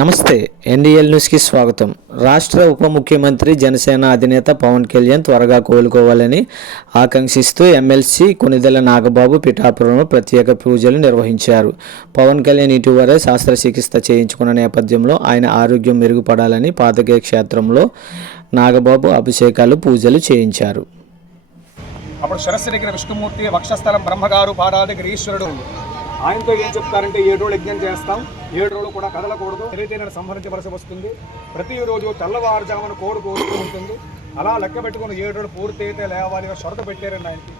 నమస్తే ఎన్డీఎల్ న్యూస్కి స్వాగతం. రాష్ట్ర ఉప ముఖ్యమంత్రి జనసేన అధినేత పవన్ కళ్యాణ్ త్వరగా కోలుకోవాలని ఆకాంక్షిస్తూ ఎమ్మెల్సీ కొనిదెల నాగబాబు పిఠాపురంలో ప్రత్యేక పూజలు నిర్వహించారు. పవన్ కళ్యాణ్ ఇటీవలే శస్త్రచికిత్స చేయించుకున్న నేపథ్యంలో ఆయన ఆరోగ్యం మెరుగుపడాలని పాతకే క్షేత్రంలో నాగబాబు అభిషేకాలు పూజలు చేయించారు. అప్పుడు శిరస్సు దగ్గర విష్ణుమూర్తి, వక్షస్థలం బ్రహ్మగారు, పాదాల దగ్గర ఈశ్వరుడు. ఆయనతో ఏం చెప్తారంటే 7 రోజులు యజ్ఞం చేస్తాం, 7 రోజులు కూడా కదలకూడదు, ఏదైతే సంహరించవలసి వస్తుంది. ప్రతిరోజు తెల్లవారుజామున కోడి కోరుతూ ఉంటుంది. అలా లెక్క పెట్టుకుని 7 రోజులు పూర్తి అయితే లేవాలి షరత పెట్టారండి ఆయనకి.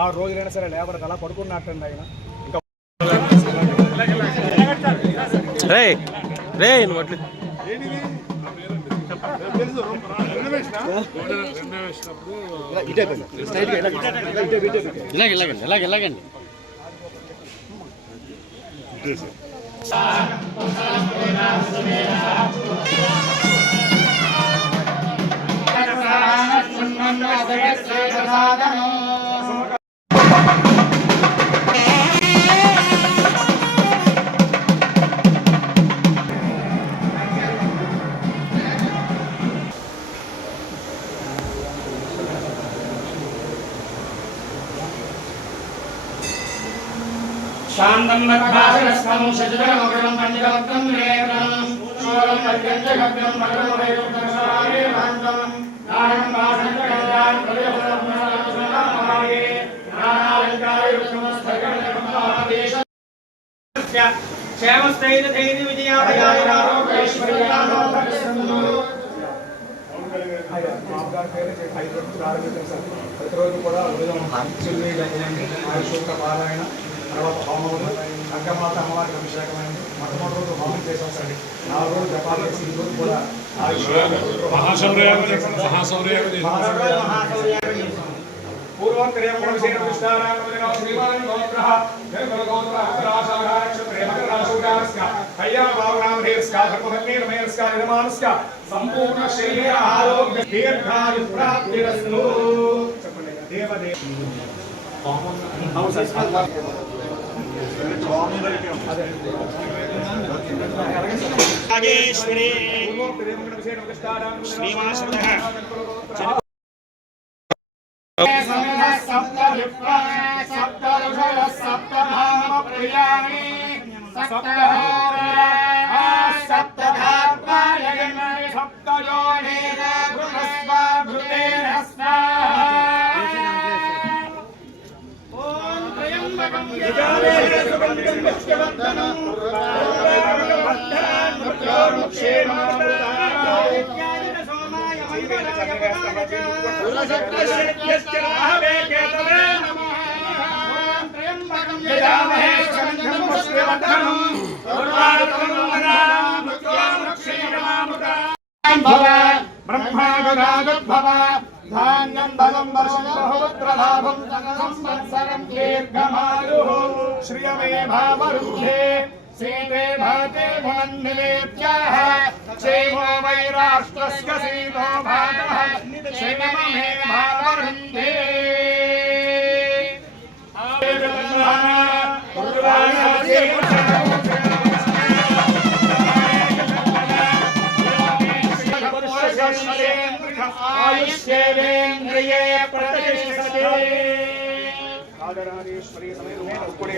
ఆ రోజులైనా సరే లేవరు, అలా పడుకున్నట్టండి ఆయన. ఇంకా శాంతం మద్భాసరస్తం శశిధరమగరం పంచవక్రం వివేకం శూలం పద్యంజగం మగరమవేరుపరసారే భాంతం నారం వాసంతగంధాన్ ప్రయోగమనాలే నానాలంకారే సమస్తగణమహాదేశ క్షేమస్థైర్య ధైర్య విజయాభయాయ ఆరోగ్యైశ్వర్యానోపరిసందు ప్రతిరోజు కూడా ఉదయం ఆయుషోక్త పారాయణ, తర్వాత హోమములు, గంగమాత అమ్మవారికి అభిషేకం అయింది. మొట్టమొదటి రోజు హోమం చేసేసండి, 4 రోజులు జపాలు చేసి ఈ రోజు కూడా సంపూర్ణ శరీర ఆరోగ్య దీర్ఘాయు ప్రాప్తిరస్తు. బ్రహ్మాగరాగద్భవ ధాన్యం బలం వర్షం బహుపుత్రలాభం సంవత్సరం దీర్ఘమాయుః శ్రియమే భావరుద్ధే సీతే భాతే గుణన్నివేద్యాః క్షేమో వై రాష్ట్రస్య సీతో భాతః క్షేమమే భావరుద్ధే. ఆయుష్యేంద్రియే ప్రతిష్ఠతే. రాజరాజేశ్వరి సమేత గురు